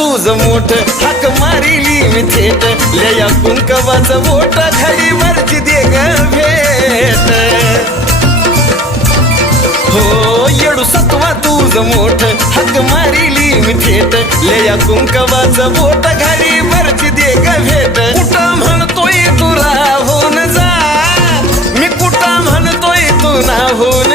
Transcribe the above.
तुझ मोठ हाक मारिली मी थेट लया कुंकवाचं बोट घरी वरची दे ग भेट हो येडू सत्वा तुझ मोठ हाक मारिली मी थेट लया कुंकवाचं बोट घरी वरची दे ग भेट कुठं म्हणतोय तुला होऊन जा मी कुठं म्हणतोय तुला होऊन